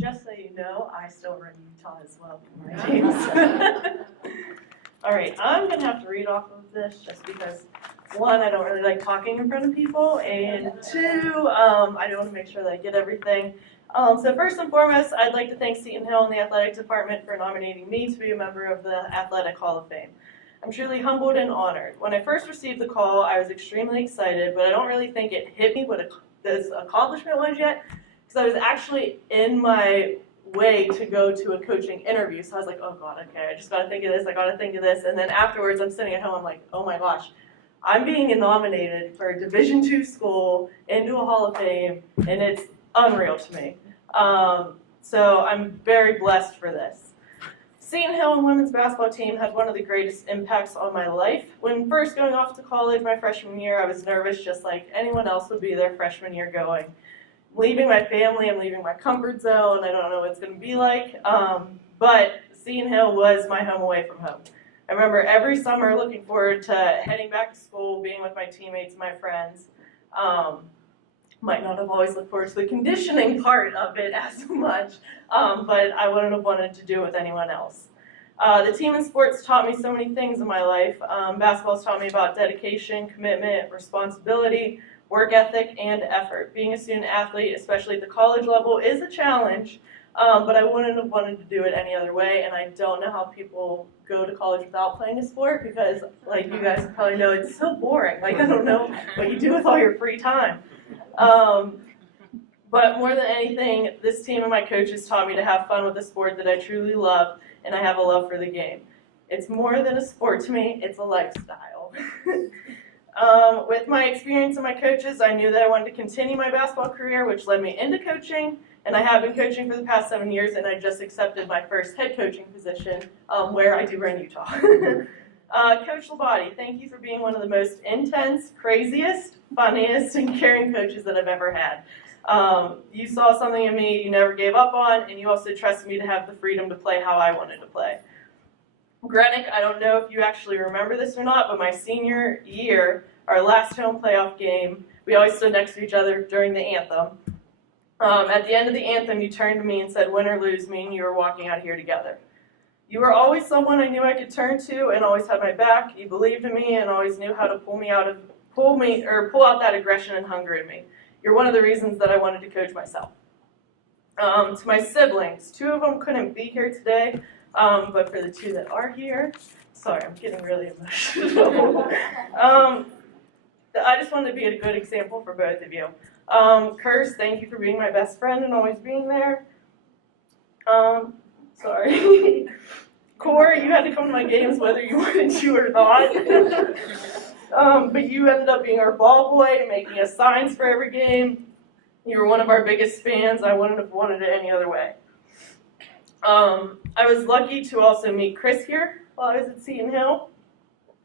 just so you know, I still run Utah as well for my teams. All right, I'm going to have to read off of this just because, one, I don't really like talking in front of people, and two, I want to make sure that I get everything. So first and foremost, I'd like to thank Seton Hill and the Athletic Department for nominating me to be a member of the Athletic Hall of Fame. I'm truly humbled and honored. When I first received the call, I was extremely excited, but I don't really think it hit me what this accomplishment was yet, because I was actually in my way to go to a coaching interview. So I was like, oh God, okay, I just got to think of this, I got to think of this. And then afterwards, I'm sitting at home, I'm like, oh my gosh, I'm being nominated for a Division II school into a Hall of Fame, and it's unreal to me. So I'm very blessed for this. Seton Hill and women's basketball team had one of the greatest impacts on my life. When first going off to college my freshman year, I was nervous just like anyone else would be their freshman year going. Leaving my family, I'm leaving my comfort zone, I don't know what it's going to be like, but Seton Hill was my home away from home. I remember every summer looking forward to heading back to school, being with my teammates, my friends. Might not have always looked forward to the conditioning part of it as much, but I wouldn't have wanted to do it with anyone else. The team and sports taught me so many things in my life. Basketball's taught me about dedication, commitment, responsibility, work ethic, and effort. Being a student athlete, especially at the college level, is a challenge, but I wouldn't have wanted to do it any other way, and I don't know how people go to college without playing a sport because, like you guys probably know, it's so boring. Like, I don't know what you do with all your free time. But more than anything, this team and my coaches taught me to have fun with a sport that I truly love, and I have a love for the game. It's more than a sport to me, it's a lifestyle. With my experience and my coaches, I knew that I wanted to continue my basketball career, which led me into coaching, and I have been coaching for the past 7 years, and I just accepted my first head coaching position where I do run Utah. Coach Labate, thank you for being one of the most intense, craziest, funniest, and caring coaches that I've ever had. You saw something in me you never gave up on, and you also trusted me to have the freedom to play how I wanted to play. Grenick, I don't know if you actually remember this or not, but my senior year, our last home playoff game, we always stood next to each other during the anthem. At the end of the anthem, you turned to me and said, win or lose, me and you were walking out here together. You were always someone I knew I could turn to and always had my back. You believed in me and always knew how to pull out that aggression and hunger in me. You're one of the reasons that I wanted to coach myself. To my siblings, 2 of them couldn't be here today, but for the 2 that are here, sorry, I'm getting really emotional. I just wanted to be a good example for both of you. Curse, thank you for being my best friend and always being there. Sorry. Corey, you had to come to my games whether you wanted to or not. But you ended up being our ball boy, making us signs for every game. You were one of our biggest fans. I wouldn't have wanted it any other way. I was lucky to also meet Chris here while I was at Seton Hill.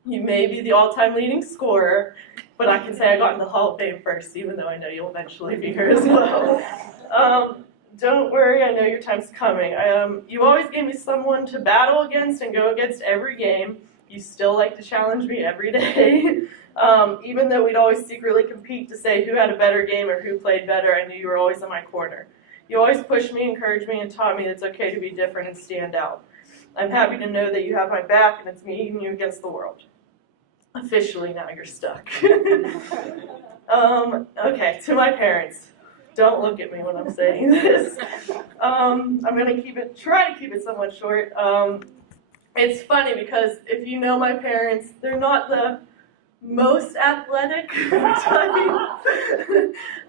You may be the all-time leading scorer, but I can say I got in the Hall of Fame first, even though I know you'll eventually be here as well. Don't worry, I know your time's coming. You always gave me someone to battle against and go against every game. You still like to challenge me every day. Even though we'd always secretly compete to say who had a better game or who played better, I knew you were always in my corner. You always pushed me, encouraged me, and taught me that it's okay to be different and stand out. I'm happy to know that you have my back and it's me and you against the world. Officially, now you're stuck. Okay, to my parents. Don't look at me when I'm saying this. I'm going to try to keep it somewhat short. It's funny because if you know my parents, they're not the most athletic type.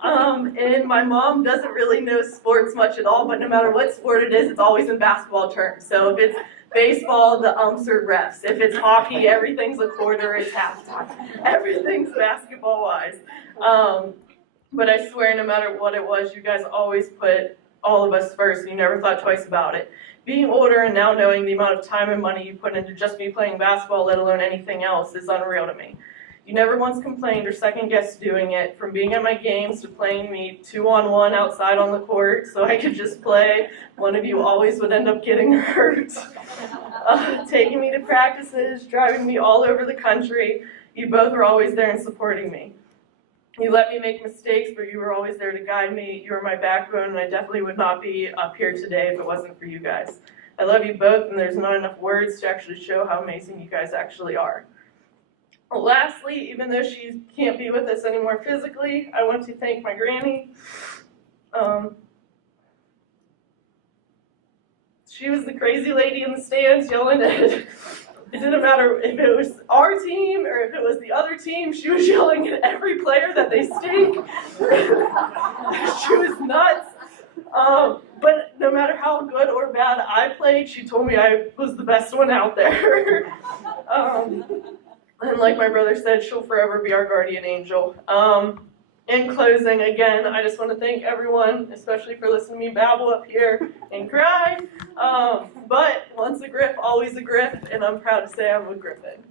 And my mom doesn't really know sports much at all, but no matter what sport it is, it's always in basketball terms. So if it's baseball, the umps are refs. If it's hockey, everything's a quarter, it's halftime. Everything's basketball-wise. But I swear, no matter what it was, you guys always put all of us first, and you never thought twice about it. Being older and now knowing the amount of time and money you put into just me playing basketball, let alone anything else, is unreal to me. You never once complained or second-guessed doing it, from being at my games to playing me 2-on-1 outside on the court so I could just play. One of you always would end up getting hurt. Taking me to practices, driving me all over the country. You both were always there and supporting me. You let me make mistakes, but you were always there to guide me. You were my backbone, and I definitely would not be up here today if it wasn't for you guys. I love you both, and there's not enough words to actually show how amazing you guys actually are. Lastly, even though she can't be with us anymore physically, I want to thank my granny. She was the crazy lady in the stands yelling at it. It didn't matter if it was our team or if it was the other team. She was yelling at every player that they stink. She was nuts. But no matter how good or bad I played, she told me I was the best one out there. And like my brother said, she'll forever be our guardian angel. In closing, again, I just want to thank everyone, especially for listening to me babble up here and cry. But once a Griff, always a Griff, and I'm proud to say I'm a Griffin.